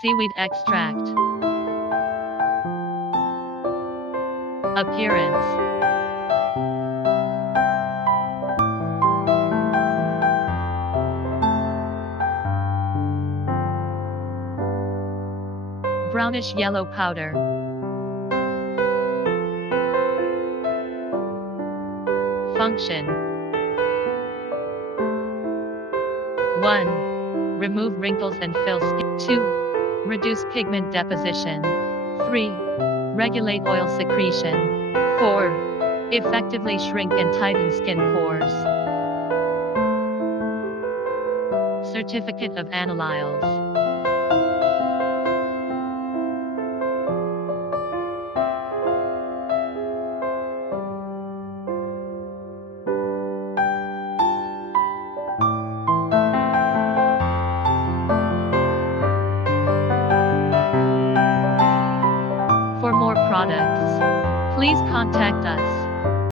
Seaweed extract. Appearance. Brownish yellow powder. Function. 1. Remove wrinkles and fill skin. 2. Reduce pigment deposition. 3. Regulate oil secretion. 4. Effectively shrink and tighten skin pores. Certificate of Analyls. For more products, please contact us.